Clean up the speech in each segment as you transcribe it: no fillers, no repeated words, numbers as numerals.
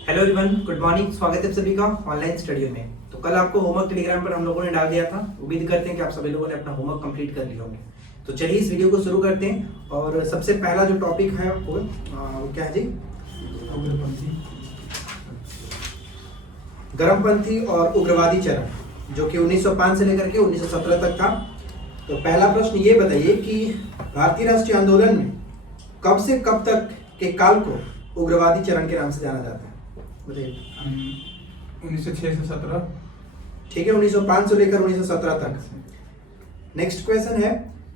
Hello everyone, good morning. स्वागत है सभी का ऑनलाइन स्टडी में। तो कल आपको होमवर्क टेलीग्राम पर हम लोगों ने डाल दिया था। उम्मीद करते हैं कि आप सभी लोगों ने अपना होमवर्क कंप्लीट कर लिया होंगे। तो चलिए इस वीडियो को शुरू करते हैं। और सबसे पहला जो टॉपिक है वो क्या है जी? गर्मपंथी और उग्रवादी चरण, जो कि 1905 से लेकर के 1917 तक था। तो पहला प्रश्न ये बताइए कि भारतीय राष्ट्रीय आंदोलन में कब से कब तक के काल को उग्रवादी चरण के नाम से जाना जाता है? बताइए। 1906 से 17। ठीक है, 1905 से लेकर 1917 तक। नेक्स्ट क्वेश्चन है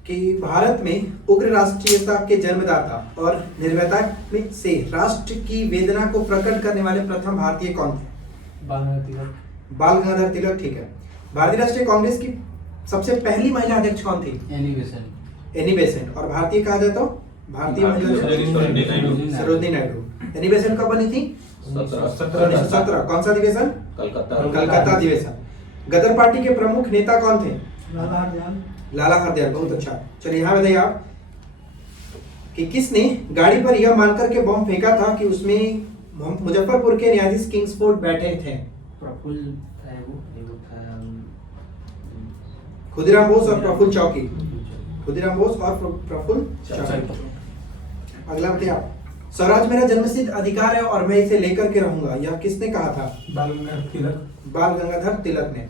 कि भारत में उग्र राष्ट्रीयता के जन्मदाता और निर्माता में से राष्ट्र की वेदना को प्रकट करने वाले प्रथम भारतीय कौन थे? बाल गंगाधर तिलक। ठीक है। भारतीय राष्ट्रीय कांग्रेस की सबसे पहली महिला अध्यक्ष कौन थी? Annie Besant. और भारतीय कहा जाए तो भारतीय महिला सरोजिनी नायडू। एनी बेसेंट कब बनी थी? 1917। कौन सा अधिवेशन? कलकत्ता अधिवेशन। गदर पार्टी के प्रमुख नेता कौन थे? लाला हरदयाल। बहुत अच्छा। चलिए यहाँ बताइए आप कि किसने गाड़ी पर यह मानकर के बम फेंका था कि उसमें मुजफ्फरपुर के न्यायाधीश किंग्सफोर्ड बैठे थे? खुदीराम बोस और प्रफुल्ल चौकी। खुदीराम बोस और प्रफुल्ल चौकी। अगला बताइए आप। स्वराज मेरा जन्मसिद्ध अधिकार है और मैं इसे लेकर के रहूंगा, यह किसने कहा था? बाल गंगाधर तिलक ने।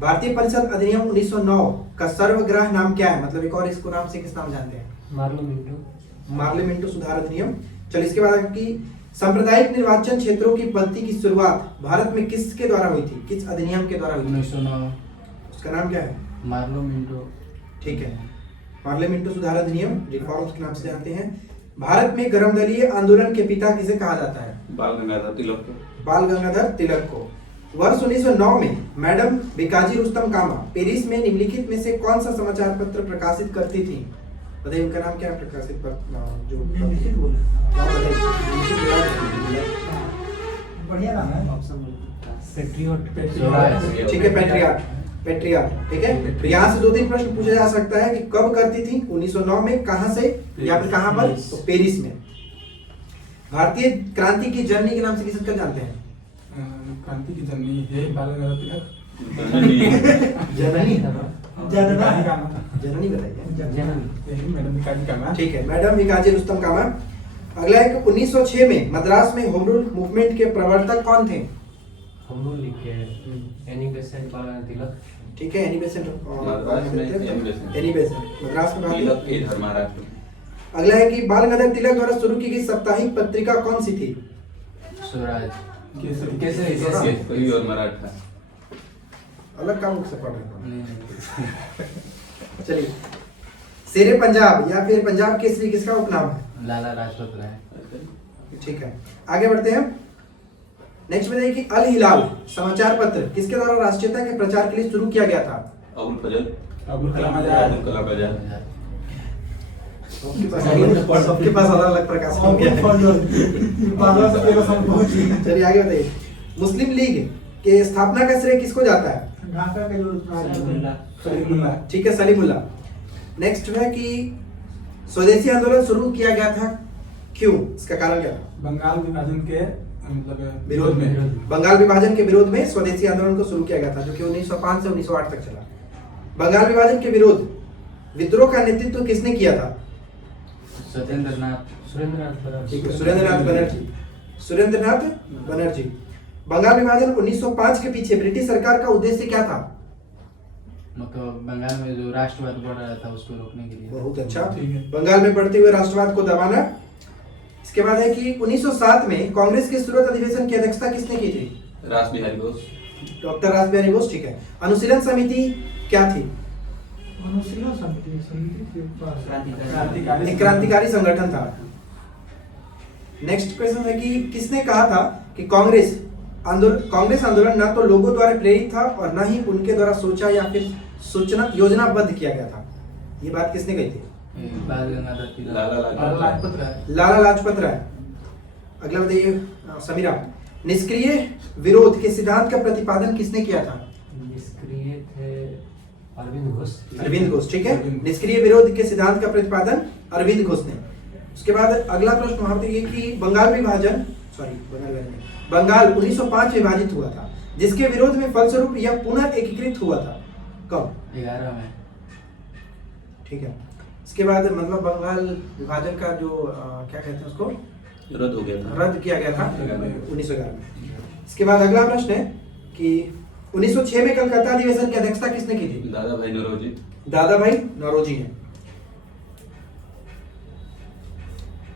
भारतीय परिषद अधिनियम 1909 का सर्वग्राह नाम क्या है? मतलब एक और इसको नाम से किस नाम जानते हैं? मार्लिमेंटो सुधार अधिनियम। चलिए इसके बाद आपकी सांप्रदायिक निर्वाचन क्षेत्रों की पद्धति की शुरुआत भारत में किसके द्वारा हुई थी? किस अधिनियम के द्वारा हुई थी? 1909। उसका नाम क्या है? मार्लिमेंटो। ठीक है, मार्लिमेंटो सुधार अधिनियम, रिफॉर्म्स के नाम से जानते हैं। भारत में गर्मदलीय आंदोलन के पिता किसे कहा जाता है? बाल गंगाधर तिलक। बाल गंगाधर तिलक को। वर्ष 1909 में मैडम भिकाजी रुस्तम कामा पेरिस में निम्नलिखित में से कौन सा समाचार पत्र प्रकाशित करती थी? बताइए उनका नाम क्या है? प्रकाशित पत्र जो बढ़िया नाम है। ऑप्शन ठीक है, पेट्रियाट। ठीक है। तो यहाँ से 2-3 प्रश्न पूछा जा सकता है कि कब करती थी? 1909 में। कहां से या फिर कहां पर? तो पेरिस में। भारतीय क्रांति की जननी के नाम से किसको जानते हैं? क्रांति की जननी है बाल गंगाधर तिलक। जननी जननी बताइए। मैडम भिकाजी कामा। ठीक है, मैडम भिकाजी रुस्तम कामा। अगला है 1906 में मद्रास में होम रूल मूवमेंट के प्रवर्तक कौन थे? ठीक है, एनी बेसेंट। मद्रास में धर्मराष्ट्र। अगला है कि बाल गंगाधर तिलक द्वारा शुरू की गई साप्ताहिक पत्रिका कौन सी थी? स्वराज। केसरी और मराठा। अलग काम से पढ़ रहे हैं। चलिए, शेरे पंजाब या फिर पंजाब केसरी किसका उपनाम है? लाला लाजपत राय। ठीक है, आगे बढ़ते हैं। नेक्स्ट बताइए कि अल हिलाल समाचार पत्र किसके द्वारा राष्ट्रीयता के प्रचार के लिए शुरू किया गया था? अबुल फजल। अबुल कलाम आजाद। सबके पास अलग अलग प्रकाशन है। चलिए आगे बताइए। मुस्लिम लीग के स्थापना का श्रेय किसको जाता है? ठीक है, सलीमुल्लाह। नेक्स्ट है कि स्वदेशी आंदोलन शुरू किया गया था क्यों? इसका कारण क्या था? बंगाल विभाजन के मतलब विरोध में। बंगाल विभाजन के विरोध में स्वदेशी आंदोलन को शुरू किया गया था, जो कि 1905 से 1908 तक चला। बंगाल विभाजन के विरोध विद्रोह का नेतृत्व किसने किया था? सुरेंद्रनाथ बनर्जी। बंगाल विभाजन 1905 के पीछे ब्रिटिश सरकार का उद्देश्य क्या था? मतलब बंगाल में जो राष्ट्रवाद बढ़ रहा था उसको रोकने के लिए। बहुत अच्छा। बंगाल में बढ़ते हुए राष्ट्रवाद को दबाना। इसके बाद है कि 1907 में कांग्रेस के सूरत अधिवेशन की अध्यक्षता किसने की थी? रास बिहारी बोस। डॉक्टर रास बिहारी बोस। ठीक है। अनुशीलन समिति क्या थी? एक क्रांतिकारी संगठन था। नेक्स्ट क्वेश्चन है कि किसने कहा था कि कांग्रेस आंदोलन न तो लोगों द्वारा प्रेरित था और न ही उनके द्वारा सोचा या फिर सूचना योजनाबद्ध किया गया था? ये बात किसने कही थी? लाला लाजपत राय। अगला बताइए समीरा। निष्क्रिय विरोध के सिद्धांत का प्रतिपादन किसने किया था? निष्क्रिय थे अरविंद घोष। ठीक है, निष्क्रिय विरोध के सिद्धांत का प्रतिपादन अरविंद घोष ने। उसके बाद अगला प्रश्न वहां पे ये कि बंगाल विभाजन बंगाल 1905 में विभाजित हुआ था, जिसके विरोध में फलस्वरूप यह पुनर्एकीकृत हुआ था। कब? 11 में। ठीक है। इसके बाद मतलब बंगाल विभाजन का जो क्या कहते हैं उसको, रद्द हो गया था। रद्द किया गया था 1911 में। इसके बाद अगला प्रश्न है कि 1906 में कलकत्ता अधिवेशन की अध्यक्षता किसने की थी? दादा भाई नौरोजी। दादा भाई नौरोजी ने।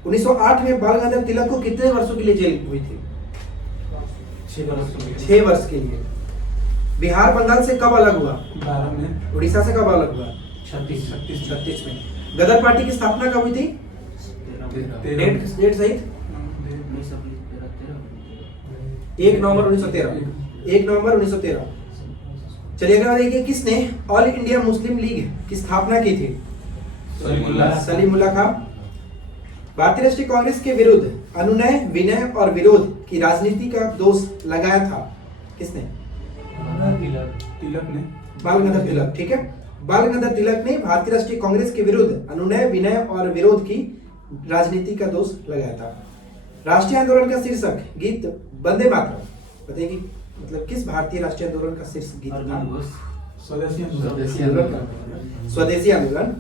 1908 में बाल गंगाधर तिलक को कितने वर्षों के लिए जेल हुई थी? 6 वर्ष के लिए। बिहार बंगाल से कब अलग हुआ? 12 में। उड़ीसा से कब अलग हुआ? 36 में। गदर पार्टी की स्थापना कब हुई थी? डेट सहित 1 नवंबर 1913। 1 नवंबर 1913। चलिए अगला देखिए, किसने ऑल इंडिया मुस्लिम लीग की स्थापना की थी? सलीमुल्लाह खां। भारतीय राष्ट्रीय कांग्रेस के विरुद्ध अनुनय, विनय और विरोध की राजनीति का दोष लगाया था किसने? तिलक ने। बाल गंगाधर तिलक। ठीक है, बाल गंगाधर तिलक ने भारतीय राष्ट्रीय कांग्रेस के विरुद्ध अनुनय, विनय और विरोध की राजनीति का दोष लगाया था। राष्ट्रीय आंदोलन का शीर्षक गीत वंदे मातरम, बताइए कि मतलब किस भारतीय राष्ट्रीय आंदोलन का शीर्षक गीत था? स्वदेशी आंदोलन।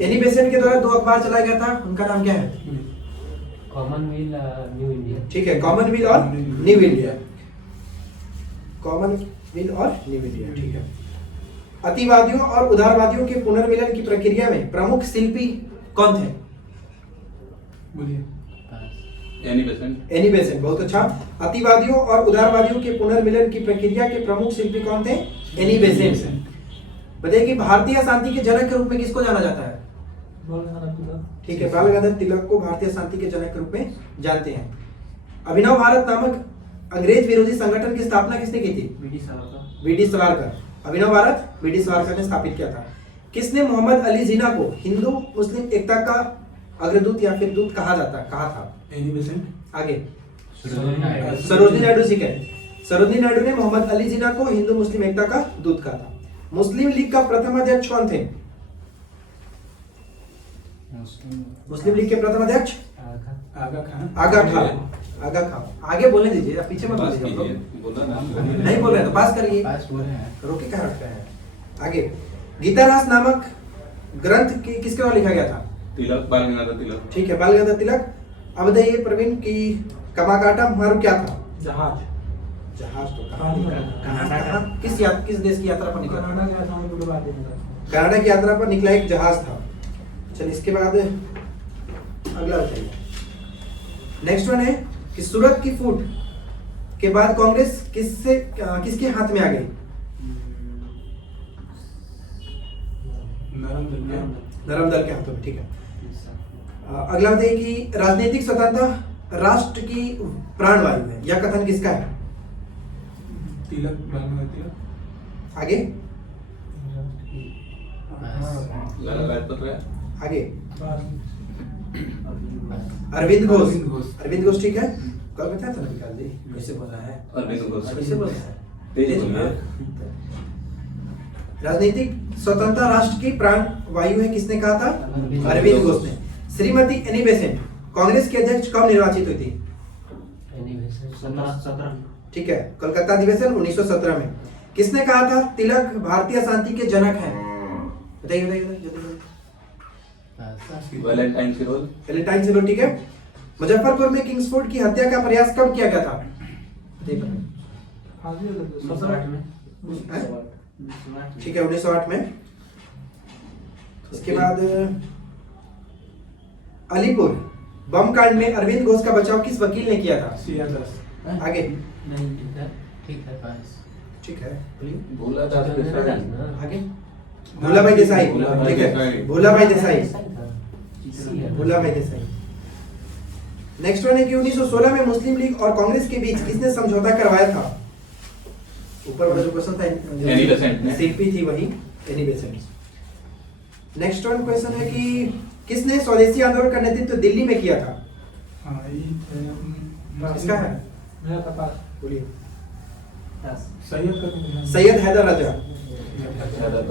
एनी बेसेंट के द्वारा 2 अखबार चलाया गया था, उनका नाम क्या है? Commonwealth new India. ठीक है, कॉमनवेल्थ और न्यू इंडिया। कॉमनवेल्थ और न्यू इंडिया। ठीक है। अतिवादियों और उदारवादियों के पुनर्मिलन की प्रक्रिया में प्रमुख शिल्पी कौन थे? Annie Besant. एनी बेसेंट, बहुत अच्छा। अतिवादियों और उदारवादियों के पुनर्मिलन की प्रक्रिया के प्रमुख शिल्पी कौन थे? Annie Besant. बताइए कि भारतीय शांति के जनक के रूप में किसको जाना जाता है? ठीक है, बाल गंगाधर तिलक को भारतीय शांति के जनक के रूप में जानते हैं। अभिनव भारत नामक अंग्रेज विरोधी संगठन की स्थापना किसने की थी? वीडी सवारकर। अभिनव भारत वीडी सवारकर ने स्थापित किया था। किसने मोहम्मद अली जिन्ना को हिंदू मुस्लिम एकता का अग्रदूत या फिर दूत कहा था? Annie Besant. आगे सरोजनी नायडू। ठीक है, सरोजनी नायडू ने मोहम्मद अली जिन्ना को हिंदू मुस्लिम एकता का दूत कहा था। मुस्लिम लीग का प्रथम अध्यक्ष कौन थे? मुस्लिम लीग के प्रथम अध्यक्ष आगा खान। आगा खान। आगे बोलने दीजिए, आप पीछे मत पास बोलिए। आप लोग कीजिए। बोला ना। नहीं बोल रहे हैं तो पास करिए। पास बोले हैं। रोके क्या रखते हैं? आगे गीतारास नामक ग्रंथ किसके द्वारा लिखा गया था? तिलक, बाल गंगाधर तिलक। ठीक है, बाल गंगाधर तिलक। अब बताइए प्रवीण की कमाकाटा मारू क्या था? जहाज। जहाज तो कनाडा। किस देश की यात्रा पर निकला? कनाडा के आसाम में डुबा देंगे। कनाडा की यात्रा पर निकला एक जहाज था। चलिए इसके बाद अगला बताइए। नेक्स्ट वन है कि सूरत की फूट के बाद कांग्रेस किसके हाथ में आ गई? नरम दल के हाथों में। ठीक है। अगला बताइए कि राजनीतिक स्वतंत्रता राष्ट्र की प्राणवायु है, यह कथन किसका है? तिलक, बाल गंगाधर तिलक। आगे लाला लाजपत राय। आगे अरविंद घोष। अरविंद घोष। अरविंद घोष। ठीक है, कल बताया था ना विकास जी कैसे बोल रहा है? अरविंद घोष। कैसे बोल रहा है? तेज बोलिए। राजनीतिक स्वतंत्रता राष्ट्र की प्राण वायु है, किसने कहा था? अरविंद घोष ने। श्रीमती एनी बेसेंट कांग्रेस की अध्यक्ष कब निर्वाचित हुई थी? 17 ठीक है, कलकत्ता अधिवेशन 1917 में। किसने कहा था तिलक भारतीय शांति के जनक हैं? बताइए बताइए बताइए। वैलेंटाइन से रोल। वैलेंटाइन से। ठीक है। मुजफ्फरपुर में किंग्सफोर्ड की हत्या का प्रयास कब किया गया था? ठीक है, 1908 में। इसके बाद अलीपुर बम कांड में अरविंद घोष का बचाव किस वकील ने किया था? सिया दास। आगे ठीक है पास। ठीक है, बोलिए। भोला दास देसाई। आगे भोलाभाई देसाई। भोलाभाई ठीक है, देसाई। भोलाभाई देसाई। भोलाभाई देसाई। नेक्स्ट वन है कि 1916 में मुस्लिम लीग और कांग्रेस के बीच किसने समझौता करवाया था? ऊपर वाला जो क्वेश्चन था एनी बेसेंट ने। शिल्पी थी वही Annie Besant. Next one question है कि किसने स्वदेशी आंदोलन का नेतृत्व दिल्ली में किया था? हाँ, किसका है? मेरा कपास। बोलिए। सैयद सैयद हैदर राजा।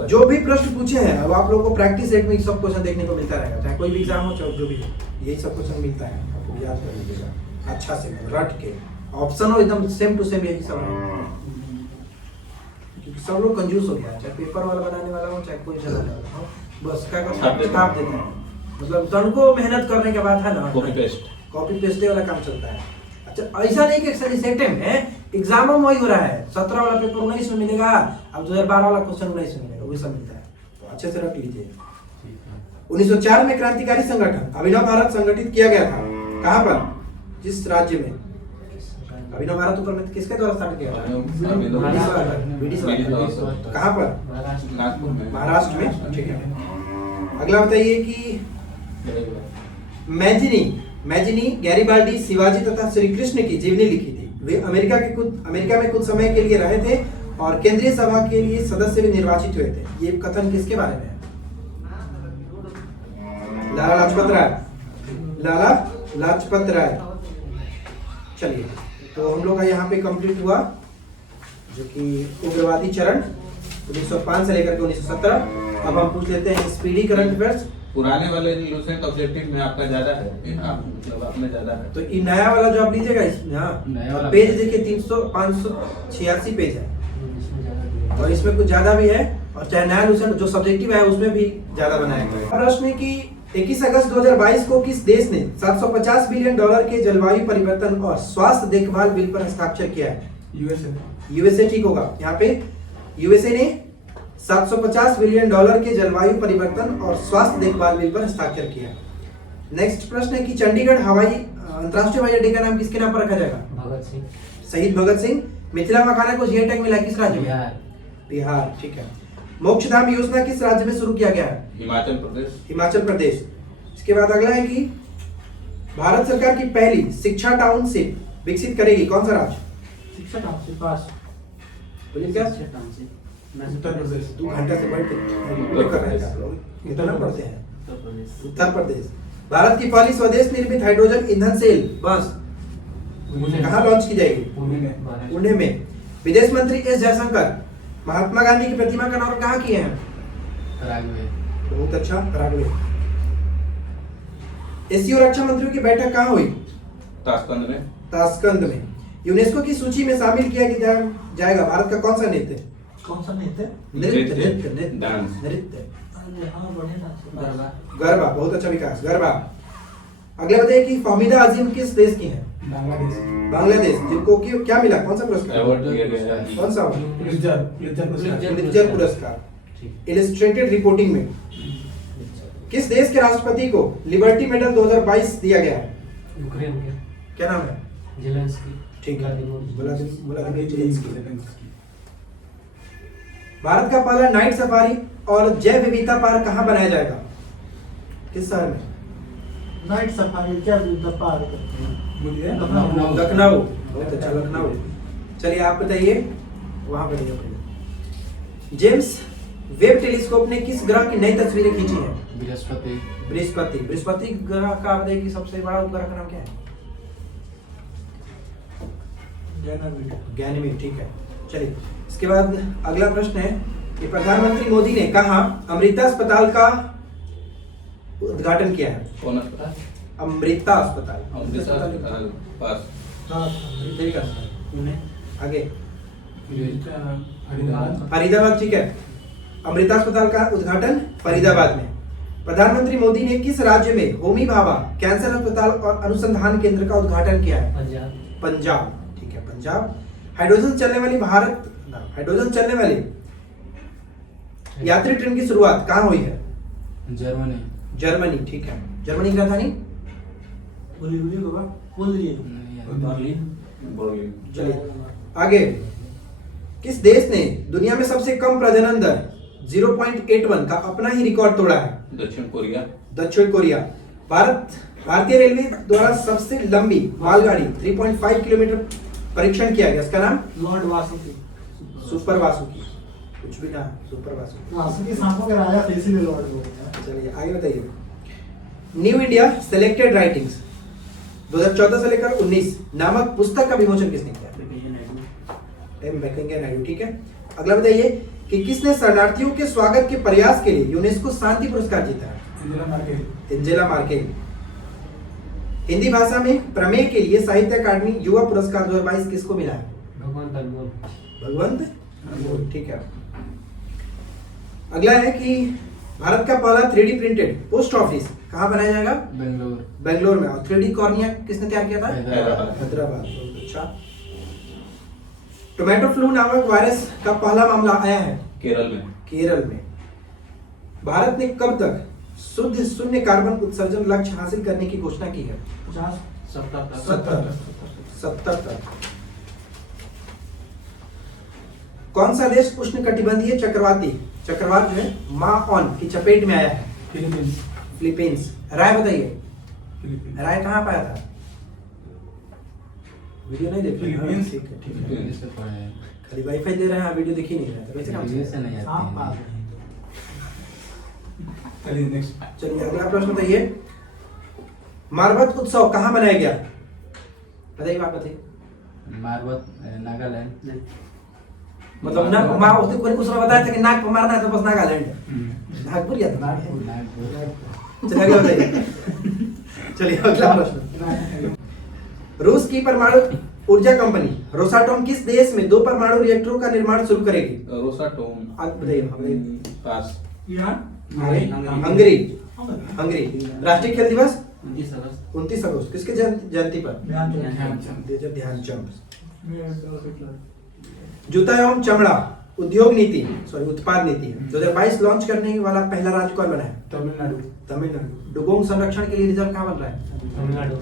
जो भी प्रश्न पूछे हैं अब आप लोगों को प्रैक्टिस सेट में सब क्वेश्चन देखने को मिलता रहेगा, चाहे कोई भी एग्जाम हो चाहे जो भी हो, यही सब क्वेश्चन मिलता है, आपको याद कर लीजिएगा। अच्छा से रट के ऑप्शन हो एकदम सेम टू सेम यही सब है, क्योंकि सब लोग कंजूस हो गया है, चाहे पेपर वाला बनाने वाला हो चाहे कोई चलाने वाला हो, बस क्या छाप देते हैं। छाप देते हैं। मतलब तनको मेहनत करने के बाद है ना, कॉपी पेस्ट। कॉपी पेस्ट वाला काम चलता है। अच्छा ऐसा नहीं कि सेट है, एग्जाम में वही हो रहा है, 17 वाला पेपर 19 में मिलेगा, अब 2012 वाला क्वेश्चन 19 में मिलेगा, वही सब मिलता है, तो अच्छे से रख लीजिए। 1904 में क्रांतिकारी संगठन अभिनव भारत संगठित किया गया था, कहाँ पर, जिस राज्य में? अभिनव भारत ऊपर में किसके द्वारा स्टार्ट किया था? ब्रिटिश वाला। कहाँ पर? महाराष्ट्र। नागपुर में। महाराष्ट्र में, ठीक है। अगला बताइए कि मैजिनी गैरिबाल्डी शिवाजी तथा श्री कृष्ण की जीवनी लिखी थी। वे अमेरिका में कुछ समय के लिए रहे थे और केंद्रीय सभा के लिए सदस्य भी निर्वाचित हुए थे। ये कथन किसके बारे में है? लाला लाजपत राय। चलिए, तो हम लोग का यहाँ पे कंप्लीट हुआ, जो कि उग्रवादी चरण 1905 से लेकर के 1917। अब हम पूछ लेते हैं स्पीडी करंट अफेयर्स। पुराने वाले लूसेंट ऑब्जेक्टिव में आपका ज्यादा है, मतलब आपने ज्यादा है। तो ये नया वाला जो आप लीजिएगा इसमें, नया हाँ वाला पेज देखिए 586 पेज है, इसमें ज्यादा दिया। और इसमें कुछ ज्यादा भी है, और चाहे नया लूसेंट जो सब्जेक्टिव है उसमें भी ज्यादा बनाया गया है। प्रश्न है कि 21 अगस्त 2022 को किस देश ने $750 बिलियन के जलवायु परिवर्तन और स्वास्थ्य देखभाल बिल पर हस्ताक्षर किया है? यूएसए ठीक होगा। यहाँ पे यूएसए ने $750 बिलियन के जलवायु परिवर्तन और स्वास्थ्य देखभाल बिल पर हस्ताक्षर किया। नेक्स्ट प्रश्न है कि चंडीगढ़ अंतरराष्ट्रीय हवाई अड्डे का नाम किसके नाम पर रखा जाएगा? भगत सिंह। शहीद भगत सिंह। मिथिला मखाना को जीआई टैग मिला किस राज्य में? बिहार। बिहार, ठीक है। मोक्षधाम योजना किस राज्य में शुरू किया गया है? हिमाचल प्रदेश। हिमाचल प्रदेश। इसके बाद अगला है कि भारत सरकार की पहली शिक्षा टाउनशिप विकसित करेगी कौन सा राज्य? शिक्षा टाउनशिप पास। बोलिए क्या? उत्तर प्रदेश। 2 घंटे से बैठ के कर रहे हैं आप लोग, कितना पढ़ते हैं? उत्तर प्रदेश। भारत की पहली स्वदेश निर्मित हाइड्रोजन ईंधन सेल बस कहाँ लॉन्च की जाएगी? पुणे में। पुणे में। विदेश मंत्री एस जयशंकर महात्मा गांधी की प्रतिमा का अनावरण कहाँ किए हैं? पराग्वे। बहुत अच्छा, पराग्वे। एससीओ रक्षा मंत्रियों की बैठक कहाँ हुई? ताशकंद में। ताशकंद में। यूनेस्को की सूची में शामिल किया जाएगा भारत का कौन सा नृत्य? कौन सा नृत्य? डांस। नृत्य हाँ बढ़िया। गरबा, बहुत अच्छा विकास, गरबा। अगले बताइए कि फाहमीदा अजीम किस देश की हैं? बांग्लादेश। बांग्लादेश। जिनको क्या मिला, कौन सा पुरस्कार? अवार्ड दिया गया है। कौन सा? पुलित्जर। पुलित्जर पुरस्कार। ठीक। इलस्ट्रेटेड रिपोर्टिंग में किस देश के राष्ट्रपति को लिबर्टी मेडल 2022 दिया गया है? यूक्रेन के क्या नाम है? जेलेंस्की। ठीक है, व्लादिमीर व्लादिमीर जेलेंस्की। भारत का पहला नाइट सफारी और जैव विविधता पार्क कहाँ बनाया जाएगा? किस शहर में? नाइट सफारी क्या पार्क करते हैं? लखनऊ। बहुत अच्छा, लखनऊ। चलिए आप बताइए, वहां पर पहले। जेम्स वेब टेलीस्कोप ने किस ग्रह की नई तस्वीरें खींची हैं? बृहस्पति। बृहस्पति ग्रह का बताइए कि सबसे बड़ा उपग्रह का नाम क्या है? गैनीमेड, ठीक है। चलिए इसके बाद अगला प्रश्न है कि प्रधानमंत्री मोदी ने कहा अमृता अस्पताल का उद्घाटन किया है? कौन अस्पताल? अमृता अस्पताल। अस्पताल पास। आगे फरीदाबाद। फरीदाबाद, ठीक है। अमृता अस्पताल का उद्घाटन फरीदाबाद में। प्रधानमंत्री मोदी ने किस राज्य में होमी भाभा कैंसर अस्पताल और अनुसंधान केंद्र का उद्घाटन किया है? पंजाब। पंजाब, ठीक है, पंजाब। हाइड्रोजन चलने वाली यात्री ट्रेन की शुरुआत कहाँ हुई है? जर्मनी, ठीक है। जर्मनी की राजधानी? बर्लिन। चलिए आगे। किस देश ने दुनिया में सबसे कम प्रजनन दर 0.81 का अपना ही रिकॉर्ड तोड़ा है? दक्षिण कोरिया। दक्षिण कोरिया। भारतीय रेलवे द्वारा सबसे लंबी मालगाड़ी 3.5 किलोमीटर परीक्षण किया गया, इसका नाम? लॉर्ड वासुकी। सुपर वासुकी, कुछ भी ना, सुपर वासुकी। वासुकी सांपों के राजा थे, इसीलिए लॉर्ड बोलते हैं। चलिए आगे बताइए। न्यू इंडिया सेलेक्टेड राइटिंग्स 2014 से लेकर 19 नामक पुस्तक का विमोचन किसने किया? एम वेंकैया नायडू, ठीक है। अगला बताइए कि किसने शरणार्थियों के स्वागत के प्रयास के लिए यूनेस्को शांति पुरस्कार जीता है? Angela Merkel. Angela Merkel. Hindi भाषा में प्रमेय के लिए साहित्य अकादमी युवा पुरस्कार 2022 किसको मिला है? भगवान अनमोल। भगवंत अनमोल, ठीक है। अगला है कि भारत का पहला 3D प्रिंटेड पोस्ट ऑफिस कहाँ बनाया जाएगा? बेंगलोर। बेंगलोर में। और 3D कॉर्निया किसने तैयार किया था? हैदराबाद। हैदराबाद। बहुत अच्छा। टोमेटो फ्लू नामक वायरस का पहला मामला आया है केरल में। केरल में। भारत ने कब तक शुद्ध शून्य कार्बन उत्सर्जन लक्ष्य हासिल करने की घोषणा की है? 50 70 तक। कौन सा देश उष्णकटिबंधीय चक्रवात जो है माऑन की चपेट में आया है? फिलीपींस। राय बताइए, राय कहाँ पाया था? वीडियो नहीं देख रहे हैं? फिलीपींस। ठीक है, ठीक है। इंग्लिश से पढ़े हैं। खाली वाईफाई दे रहे हैं, वीडियो देख ही नहीं रहे, तो वैसे काम इंग्लिश से चलेगा? नहीं सांप आती आ है। गए। चलिए नेक्स्ट। चलिए अगला प्रश्न बताइए, मारबत उत्सव कहाँ मनाया गया? बताइए, बात बताइए। मारवत नागालैंड। मतलब ना उस दिन कोई कुछ बताया था कि नाक पर मारना है तो बस नागालैंड। नागपुर या था? नागपुर। चलिए अगला बताइए। चलिए अगला प्रश्न, रूस की परमाणु ऊर्जा कंपनी रोसाटोम किस देश में 2 परमाणु रिएक्टरों का निर्माण शुरू करेगी? रोसाटोम। आप बताइए। पास। ईरान। हंगरी। हंगरी। राष्ट्रीय खेल दिवस 29 अगस्त। 29 अगस्त किसके जयंती पर? ध्यानचंद। मेजर ध्यानचंद। जूता एवं चमड़ा उद्योग नीति उत्पाद नीति 2022 लॉन्च करने वाला पहला राज्य कौन बना है? तमिलनाडु। तमिलनाडु। डुगोंग संरक्षण के लिए रिजर्व कहाँ बन रहा है? तमिलनाडु।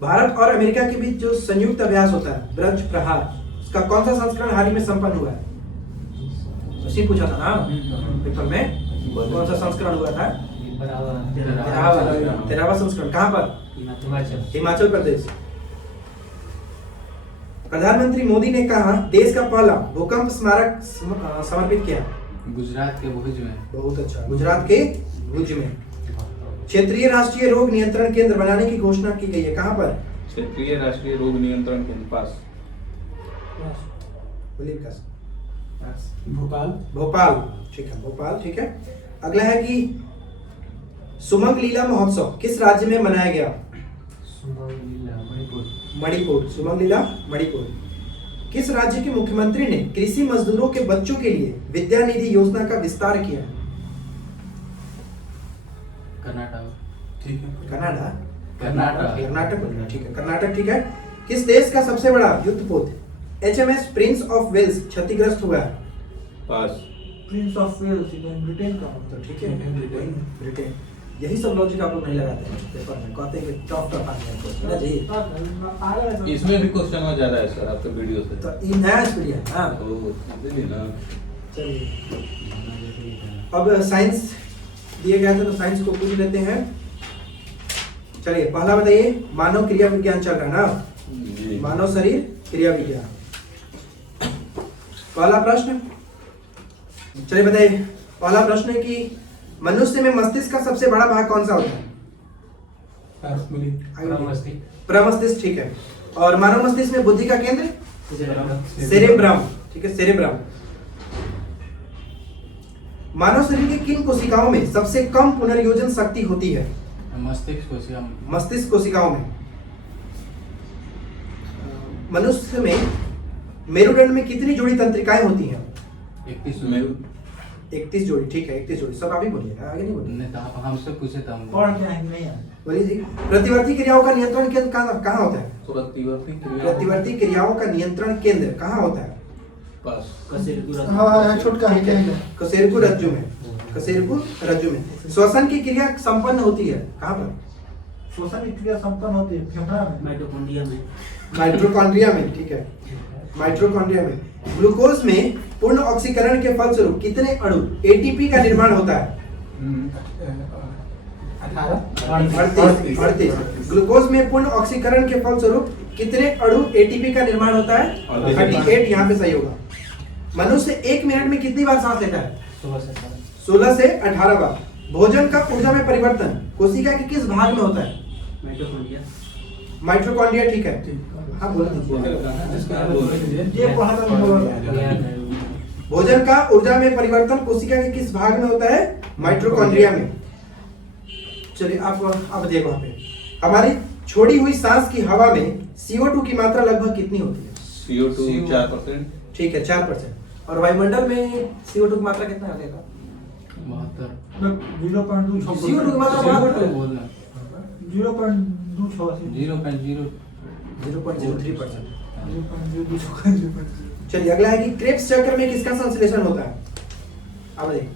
भारत और अमेरिका के बीच जो संयुक्त अभ्यास होता है ब्रज प्रहार, उसका कौन सा संस्करण हाल ही में संपन्न हुआ है? उसी पूछा था ना पेपर में, कौन सा संस्करण हुआ था? बराबर। 13वां संस्करण। कहाँ पर? हिमाचल। हिमाचल प्रदेश। प्रधानमंत्री मोदी ने कहा देश का पहला भूकंप स्मारक समर्पित किया। गुजरात के भुज में। बहुत अच्छा, गुजरात के भुज में। क्षेत्रीय राष्ट्रीय रोग नियंत्रण केंद्र बनाने की घोषणा की गई है, कहाँ पर? क्षेत्रीय राष्ट्रीय रोग नियंत्रण केंद्र पास। बोलिए विकास। भोपाल। भोपाल, ठीक है, भोपाल, ठीक है। अगला है कि सुमंग लीला महोत्सव किस राज्य में मनाया गया? मणिपुर। मणिपुर। सुमंग लीला मणिपुर। किस राज्य के मुख्यमंत्री ने कृषि मजदूरों के बच्चों के लिए विद्या निधि योजना का विस्तार किया? कर्नाटक। ठीक है। कर्नाटक, ठीक है, कर्नाटक, ठीक है। किस देश का सबसे बड़ा युद्धपोत HMS प्रिंस ऑफ वेल्स क्षतिग्रस्त हुआ है? पास। प्रिंस ऑफ वेल्स ब्रिटेन का। तो ठीक है, ब्रिटेन। यही सब लॉजिक आप लोग नहीं लगाते हैं पेपर में, कहते हैं कि टॉप आ गया चाहिए। इसमें भी क्वेश्चन ज्यादा है सर आपके वीडियो से। तो ये नया स्टूडियो है ना। इसलिए ना। चलिए अब साइंस दिए गए थे तो साइंस को पूछ लेते हैं। चलिए पहला बताइए, मानव क्रिया विज्ञान चल रहा है ना, जी। मानव शरीर क्रिया विज्ञान। पहला प्रश्न, चलिए बताइए, पहला प्रश्न है कि मनुष्य में मस्तिष्क का सबसे बड़ा भाग कौन सा होता है? प्रमस्तिष्क, ठीक है। और मानव मस्तिष्क में बुद्धि का केंद्र सेरेब्रम, ठीक है, सेरेब्रम। मानव शरीर की किन कोशिकाओं में सबसे कम पुनर्योजन शक्ति होती है? मस्तिष्क कोशिका। मस्तिष्क कोशिकाओं में। मनुष्य में मेरुदंड में कितनी जोड़ी तंत्रिकाएं होती हैं? 31 जोड़ी, ठीक है, 31 जोड़ी। सब आप ही बोलिए, आगे नहीं बोलिए। नहीं तो आप हमसे पूछे तो हम और क्या है नहीं है। बोलिए जी। प्रतिवर्ती क्रियाओं का नियंत्रण केंद्र कहाँ होता है? प्रतिवर्ती क्रियाओं का नियंत्रण केंद्र कहाँ होता है? पास। हाँ छोटका है क्या है? कशेरुकी रज्जु में। कशेरुकी रज्जु में। श्वसन की क्रिया संपन्न होती है कहाँ पर? श्वसन की क्रिया संपन्न होती है फेफड़ा में। माइटोकॉन्ड्रिया में, ठीक है, माइटोकॉन्ड्रिया में। ग्लूकोज में पूर्ण ऑक्सीकरण के फलस्वरूप कितने अणु ATP का निर्माण होता है? 38। ग्लूकोज में पूर्ण ऑक्सीकरण के फलस्वरूप कितने अणु ATP का निर्माण होता है? 38, यहाँ पे सही होगा। मनुष्य 1 मिनट में कितनी बार सांस लेता है? 16 से 18 बार। भोजन का ऊर्जा में परिवर्तन कोशिका के किस भाग में होता है? माइटोकॉन्ड्रिया, ठीक है। हाँ बोल दीजिए। ये पढ़ा था मैं। भोजन का ऊर्जा में परिवर्तन कोशिका के किस भाग में होता है? माइटोकॉन्ड्रिया में। चलिए आप देखो वहाँ पे हमारी छोड़ी हुई सांस की हवा में CO2 की मात्रा लगभग कितनी होती है? CO2 4%। ठीक है 4%। और वायुमंडल में CO2 की मात्रा कितना आ जाएगा? 72 0.2 CO2 की मात्रा बहुत है। बोलना 0.2 0.03%। चलिए अगला है कि क्रेब्स चक्र में किसका संश्लेषण होता है? अब देखिए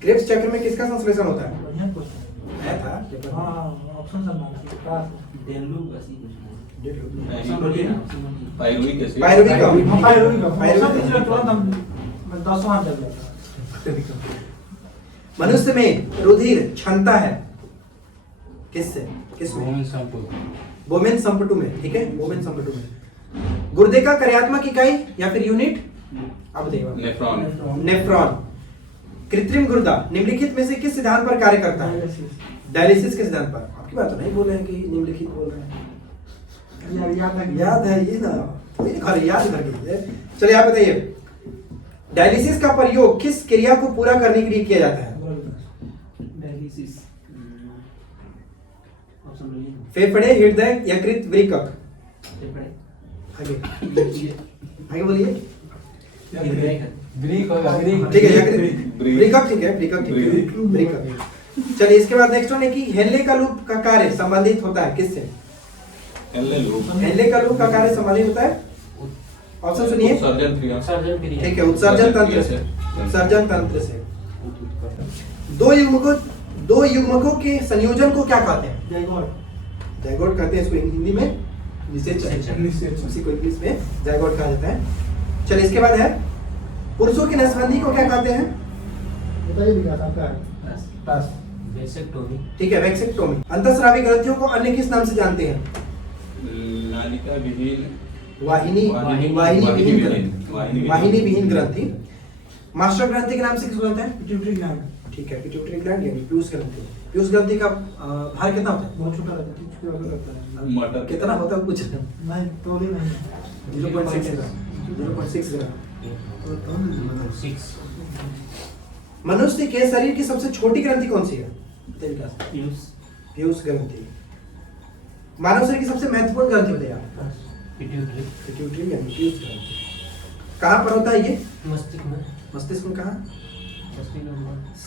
क्रेब्स चक्र में किसका संश्लेषण होता है? बढ़िया क्वेश्चन आया था पेपर में। हाँ ऑप्शन सब नाम से पास पायरुविक एसिड। पायरुविक हाँ, अम्ल। पायरुविक अम्ल। पायरुविक ऑप्शन तीसरा अम्ल। तुरंत हम 10वां चल जाता मनुष्य में रुधिर क्षमता है किससे? किसमें? वोमेन शैम्पू बोमेन संपटू में। ठीक है बोमेन संपटू में। गुर्दे का कार्यात्मक इकाई या फिर यूनिट? अब देखो नेफ्रॉन। नेफ्रॉन। कृत्रिम गुर्दा निम्नलिखित में से किस सिद्धांत पर कार्य करता है? डायलिसिस के सिद्धांत पर। आपकी बात तो नहीं बोल रहे हैं कि निम्नलिखित बोल रहे हैं। याद है ये ना कोई नहीं खाली याद करके। चलिए आप बताइए डायलिसिस का प्रयोग किस क्रिया को पूरा करने के लिए किया जाता है? डायलिसिस ऑप्शन बोलिए फेफड़े, हृदय, यकृत, वृकक। फेफड़े आगे आगे बोलिए। ग्रीक होगा ग्रीक ठीक है यकृत, वृकक। ठीक है वृकक। ठीक है वृकक। चलिए इसके बाद नेक्स्ट वन है कि हेनले का लूप का कार्य संबंधित होता है किससे? Henle loop. हेनले का लूप का कार्य संबंधित होता है। ऑप्शन सुनिए। उत्सर्जन क्रिया। सर्जन क्रिया ठीक है उत्सर्जन तंत्र से। उत्सर्जन तंत्र से। दो युग्मकों के संयोजन को क्या कहते हैं? जाइगोट कहते हैं इसको हिंदी में निषेचन। उसी को इंग्लिश में जाइगोट कहा जाता है। चलिए इसके बाद है पुरुषों की नसबंदी को क्या कहते हैं? बताइए विकास आपका पास वेसेक्टोमी ठीक है वैक्सेक्टोमी। अंतःस्रावी ग्रंथियों को अन्य किस नाम से जानते हैं? नालिका विहीन। वाहिनी विहीन ग्रंथि। मास्टर ग्रंथि के नाम से किसको जानते हैं? पिट्यूटरी ग्लैंड ठीक है पिट्यूटरी ग्लैंड यानी पीयूष ग्रंथि। पीयूष ग्रंथि का भार कितना होता है? बहुत छोटा रहता है कुछ भी लगता है मटर। कितना होता है कुछ? नहीं तोले नहीं 0.6 ग्राम। 0.6 ग्राम। 6 मनुष्य के शरीर की सबसे छोटी ग्रंथि कौन सी है? पीयूष पीयूष ग्रंथि। मानव शरीर की सबसे महत्वपूर्ण ग्रंथि बताइए आप। पिट्यूटरी पिट्यूटरी यानी पीयूष ग्रंथि। कहाँ पर होता है ये? मस्तिष्क में मस्तिष्क में कहाँ? मस्तिष्क में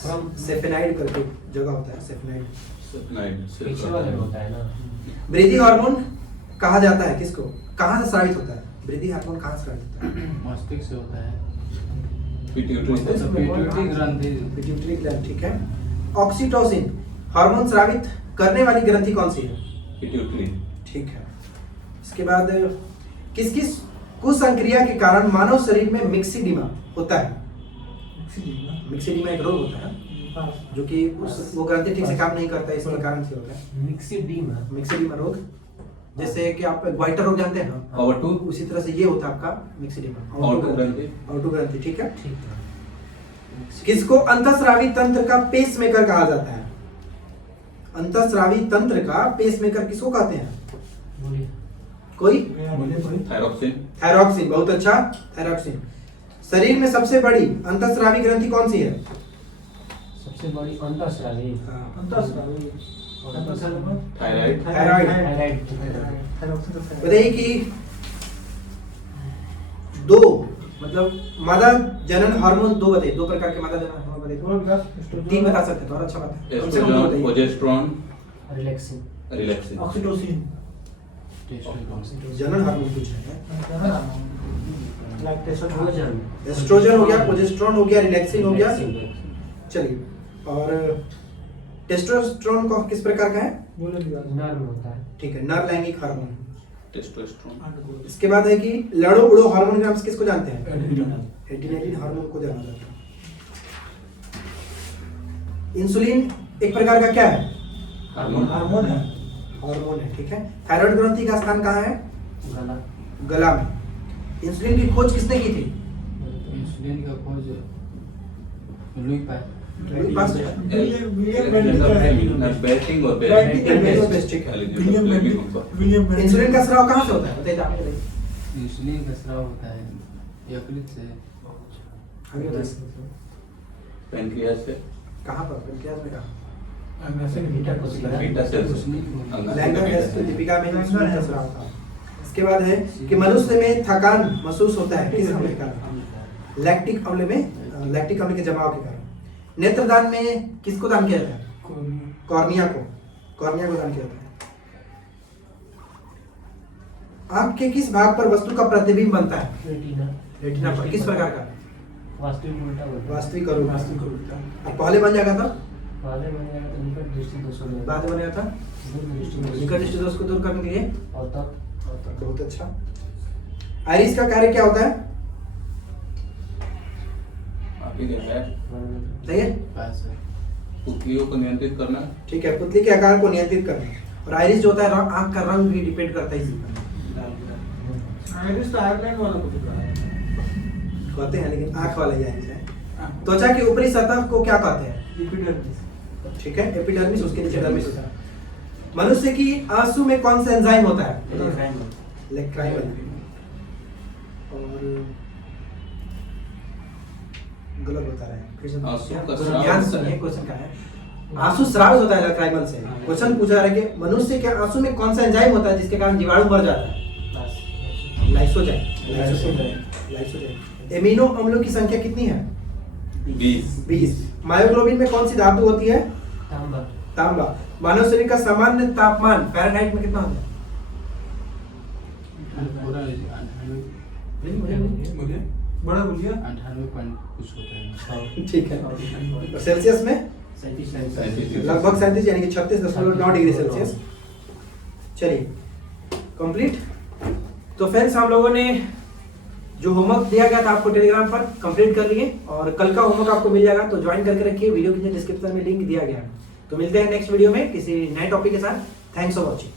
फ्रॉम सेफेनाइड करके जगह होता है सेफेनाइड। पीछे वाले में होता है ना वृद्धि हार्मोन कहा जाता है किसको? कहाँ से स्रावित होता है? वृद्धि हार्मोन कहाँ से स्रावित होता है? मस्तिष्क से होता है पिट्यूटरी। पिट्यूटरी ग्रंथि पिट्यूटरी ग्लैंड। ठीक है। ऑक्सीटोसिन हार्मोन स्रावित करने वाली ग्रंथि कौन सी है? पिट्यूटरी। ठीक है। इसके बाद किस किस कुसंक्रिया के कारण मानव शरीर में मिक्सिडिमा होता है? मिक्सिडिमा एक रोग होता है जो कि वो ग्रंथि ठीक से काम नहीं करता है इसके कारण से होता है मिक्सिडीमा मिक्सिडिमा रोग। जैसे कि आप ग्वाइटर रोग जानते हैं ना? ऑटो। उसी तरह से ये होता है आपका मिक्सिडिमा ऑटो ग्रंथि। ऑटो ग्रंथि। ठीक है। ठीक है किसको अंतःस्रावी तंत्र का पेसमेकर कहा जाता है? अंतःस्रावी तंत्र का पेसमेकर किसको कहते हैं? बोलिए कोई? थायरॉक्सिन। थायरॉक्सिन। बहुत अच्छा थायरॉक्सिन। शरीर में सबसे बड़ी अंतःस्रावी ग्रंथि कौन सी है? सबसे बड़ी अंतःस्रावी थायराइड। थायराइड। थायराइड बताइए कि दो मतलब मादा जनन हार्मोन दो बताइए। दो प्रकार के मादा जनन हार्मोन बताइए। तीन बता सकते हैं तो और अच्छा बात है। कम से कम दो एस्ट्रोजन, बताइए। Progesterone, relaxing relaxin. ऑक्सीटोसिन जनन हार्मोन पूछ रहे हैं। एस्ट्रोजन एस्ट्रोजन हो गया, प्रोजेस्टेरॉन हो गया, रिलैक्सिन हो गया। चलिए और टेस्टोस्टेरोन को किस प्रकार का है? नर में होता है ठीक है नर लैंगिक हार्मोन। टेस्टोस्टेरोन। इसके बाद है कि लड़ो उड़ो हार्मोन के नाम से किसको जानते हैं? एड्रेनालिन हार्मोन को जाना जाता है। इंसुलिन एक प्रकार का क्या है? हार्मोन है हार्मोन है। ठीक है। थायराइड ग्रंथि का स्थान कहाँ है? गला गला में। इंसुलिन की खोज किसने की थी? इंसुलिन का खोज लुई पास लुई पास। बैटिंग और इंसुलिन का स्राव कहाँ से होता है बताइए आप बताइए। इंसुलिन का स्राव होता है यकृत से आगे बताइए। पैनक्रियास से। कहाँ पर? पैनक्रियास में कहाँ? मीठा कुशीरा। मीठा से लहंगा गैस तो दीपिका में ही उसमें दस रहा था। इसके बाद है कि मनुष्य में थकान महसूस होता है किस अम्ल के कारण? लैक्टिक अम्ल में, लैक्टिक अम्ल के जमाव के कारण। नेत्रदान में किसको दान किया जाता है? कॉर्निया को दान किया जाता है। आंख के किस भाग पर वस्तु का प्रतिबिंब बनता है? रेटिना। रेटिना पर। किस प्रकार का? वास्तविक उल्टा बनता है। वास्तविक और उल्टा। और पहले बन जाएगा था, पहले बन जाएगा तो निकट दृष्टि दोष हो जाएगा। बाद में बनेगा था दूर दृष्टि दोष। निकट दृष्टि दोष को दूर करने के लिए। और तब बहुत अच्छा। आइरिस का कार्य क्या होता है? आप ही देखा है सही है, पास है। पुतलियों को नियंत्रित करना। ठीक है। पुतली के आकार को नियंत्रित करना। और आइरिस जो होता है आंख का रंग भी डिपेंड करता है इसी पर। आयरिस तो आयरलैंड वाला को दिखा है। कहते हैं लेकिन आंख वाला ही आइरिस है। त्वचा की ऊपरी सतह को क्या कहते हैं? एपिडर्मिस। ठीक है, एपिडर्मिस, उसके नीचे डर्मिस होता है। मनुष्य की आंसू में कौन सा एंजाइम होता है? लेक्राइमल। और गलत बता रहे हैं, फिर से आंसू का थोड़ा स्राव ध्यान होता है। सुनिए क्वेश्चन का है। आंसू स्राव होता है लेक्राइमल से। क्वेश्चन पूछा रहा है कि मनुष्य के आंसू में कौन सा एंजाइम होता है जिसके कारण जीवाणु मर जाता है? लाइसोजाइम। एमिनो अम्लों की संख्या कितनी है? 20। मायोग्लोबिन में कौन सी धातु होती है? तांबा। तांबा। मानव शरीर का सामान्य तापमान फ़ारेनहाइट में कितना होता है? पूरा 98 बड़ा बोलिए। 98 पॉइंट कुछ होता है। ठीक है। और सेल्सियस में 37। लगभग 37 यानी कि 36.9 डिग्री सेल्सियस। चलिए कंप्लीट। तो फ्रेंड्स हम लोगों ने जो होमवर्क दिया गया था आपको टेलीग्राम पर कंप्लीट कर लिए और कल का होमवर्क आपको मिल जाएगा, तो ज्वाइन करके रखिए। वीडियो के डिस्क्रिप्शन में लिंक दिया गया है। तो मिलते हैं नेक्स्ट वीडियो में किसी नए टॉपिक के साथ। Thanks for watching.